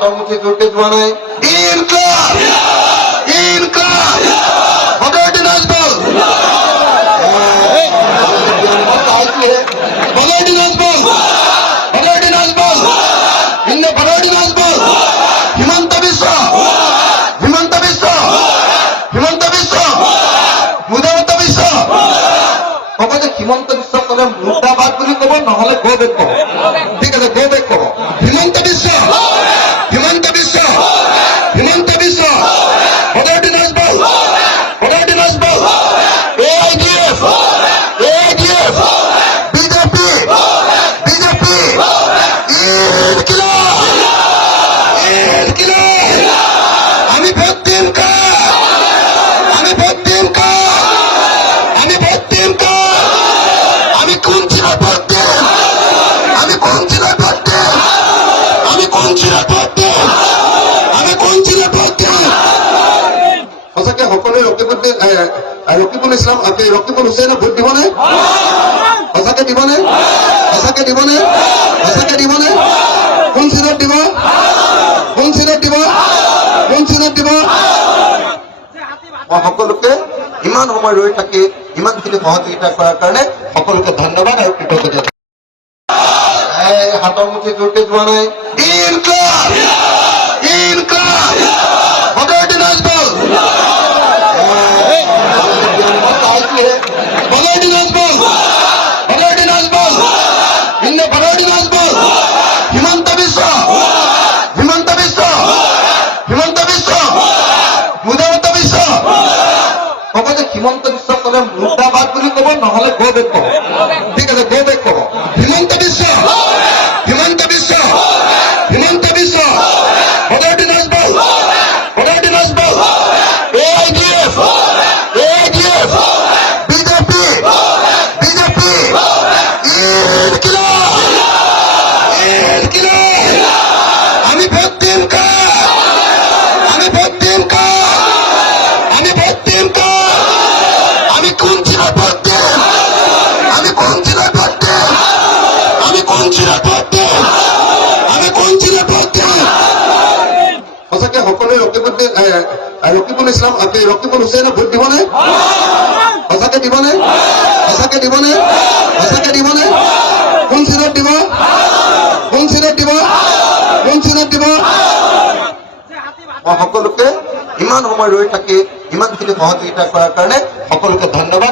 হাতামুখী জোটে জোয়া নাই ইনকলাব ইনকলাব বদরটি নাজবল বদরটি নাজবল বদরটি নাজবল ইন্নে বদরটি নাজবল হিমন্ত বিশ্ব হিমন্ত বিশ্ব হিমন্ত বিশ্ব মুদামত বিশ্ব কব যে হিমন্ত বিশ্ব কলে মুর্দাবাদ বুলি কব নহলে গো বেক কব ঠিক আছে গো বেক কব Himanta Biswa Himanta Biswa Himanta Biswa বদরটি নাজবল বদরটি নাজবল AIDF AIDF BJP BJP ইনকিলাব ইনকিলাব আমি ভোট দিম কা আমি ভোট দিম কা আমি ভোট দিম কা আমি কোন চিরা ভোট দিম আমি কোন চিরা ভোট দিম আমি কোন চিরা ভোট দিম আমি কোন চিরা ভোট দিম সঁচাকে সকলোৱে ৰকিবুল ইছলাম ৰকিবুল হুছেইনে ভোট দিবনে সঁচাকে দিবনে সঁচাকে দিবনে সঁচাকে দিবনে কোন চিনত দিব কোন চিনত দিব কোন চিনত দিব মই সকলোকে ইমান সময় ৰৈ থাকি ইমানখিনি সহযোগিতা কৰাৰ কাৰণে সকলোকে ধন্যবাদ আৰু কৃতজ্ঞতা হাতমুঠি জোটে যোৱা নাই ইনকলাব ইনকলাব বদৰটি নাজবল বদরটি নাজবল বদরটি নাজবল ইন্নে বদরটি নাজবল হিমন্ত বিশ্ব হিমন্ত বিশ্ব হিমন্ত বিশ্ব মুদামত বিশ্ব কব যে হিমন্ত বিশ্ব কলে মুর্দাবাদ বুলি কব নহলে গো বেক কব ঠিক আছে গো বেক কব Himanta Biswa Himanta Biswa Himanta Biswa বদরটি নাজবল বদরটি নাজবল AIDF AIDF BJP BJP ইনকিলাব ইনকিলাব আমি ভোট দিম কা আমি ভোট দিম কা আমি ভোট দিম কা আমি কোন চিরা ভোট দিম আমি কোন চিরা ভোট দিম আমি কোন চিরা ভোট দিম আমি কোন চিরা ভোট দিম সঁচাকে সকলোৱে ৰকিবুল ইছলাম ৰকিবুল হুছেইনে ভোট দিবনে সঁচাকে দিবনে সঁচাকে দিবনে সঁচাকে দিবনে কোন চিনত দিব কোন চিনত দিব কোন চিনত দিব মই সকলোকে ইমান সময় ৰৈ থাকি ইমানখিনি সহযোগিতা কৰাৰ কাৰণে সকলোকে ধন্যবাদ